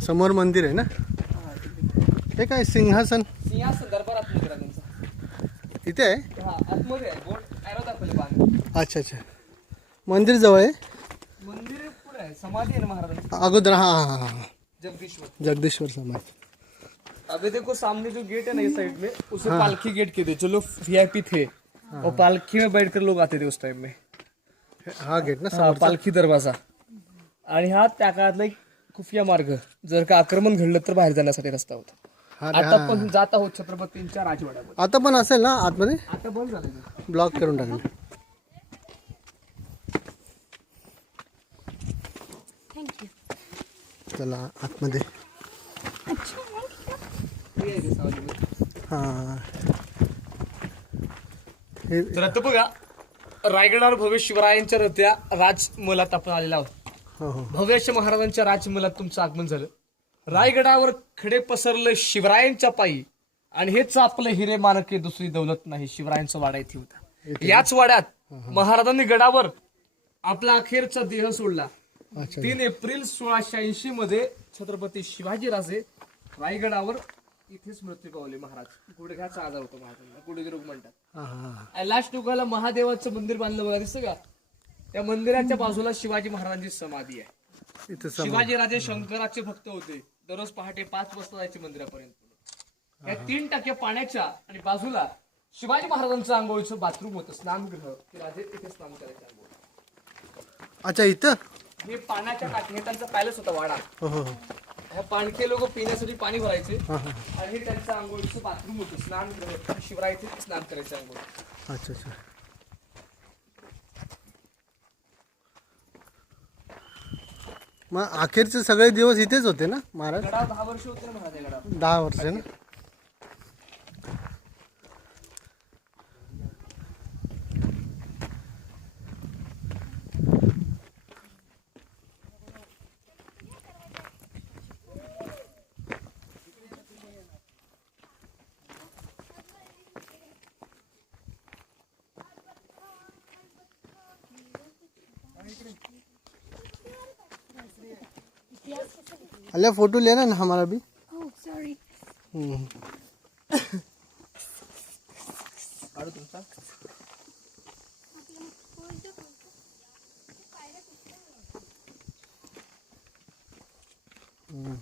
समोर मंदिर आहे ना. हे काय सिंहासन सिंहासन दरबार आतमध्ये आहे त्यांचा. इथे आहे. हा आतमध्ये आहे. बोट ॲरो दाखवले बांधून. अच्छा अच्छा. मंदिर जवळ आहे. मंदिर पुढे आहे. समाधी आहे ना महाराजांची. अगोदर हां हां हां जगदीश्वर. जगदीश्वर समाज. अभी देखो सामने जो गेट है ना इस साइड में उसे पालकी गेट कहते हैं। जो लोग वीआईपी थे और पालखी में बैठकर लोग आते थे उस टाइम में. हा गेट ना हा समोरचा. पालखी दरवाजा. आणि हा त्या काळातला एक खुफिया मार्ग. जर का आक्रमण घडलं तर बाहेर जाण्यासाठी रस्ता होता. हा आता पण जात आहोत छत्रपतींच्या राजवाड्यावर. आता पण असेल ना आतमध्ये. आता बंद झालं ते. ब्लॉक करून टाकलं. चला आतमध्ये. हे आहे ते सावलीमध्ये. हां हे तर आता बघा रायगडावर भव्य शिवरायांच्या रथ्या राजमहालात आपण आलेला आहोत. हो हो भव्य अशा महाराजांच्या राजमहालात तुमचं आगमन झालं. रायगडावर खडे पसरलं शिवरायांच्या पायी. आणि हेच आपलं हिरे मानके दुसरी दौलत नाही. शिवरायांचा वाडा इथे होता. याच वाड्यात महाराजांनी गडावर आपला अखेरचा देह सोडला. अच्छा 3 एप्रिल 1686 मध्ये छत्रपती शिवाजीराजे रायगडावर इथेच मृत्यू पावले. महाराज गुडघ्याचा आजार होतो महाराजांना. गुडघे रोग म्हणतात. हां हां लास्ट टोकाला महादेवाचं मंदिर बांधलं बघा दिसतं का. त्या मंदिराच्या बाजूला शिवाजी महाराजांची समाधी आहे. इथे शिवाजीराजे शंकराचे भक्त होते. दररोज पहाटे 5 वाजता जायचे मंदिरापर्यंत. या 3% पाण्याच्या आणि बाजूला शिवाजी महाराजांचं आंघोळीचं बाथरूम होतं. स्नानगृह. ते राजे तिथे स्नान करायचे आंघोळ. अच्छा इथं. हे पाण्याच्या काठी हे त्यांचा पॅलेस होता वाडा. हो हो हो ह्या पाणखे लोक पिण्यासाठी पाणी भरायचे. हां हां आणि हे त्यांचं आंघोळीचं बाथरूम होतं. स्नानगृह. शिवराय इथे स्नान करायचे आंघोळ. अच्छा अच्छा. मग अखेरचे सगळे दिवस इथेच होते ना महाराज. गडावर 10 वर्ष होते ना महाराज या गडावर. 10 वर्ष ना. अल्लाह फोटो लेना ना हमारा भी. Oh, sorry. काढू तुमचा. हम्म.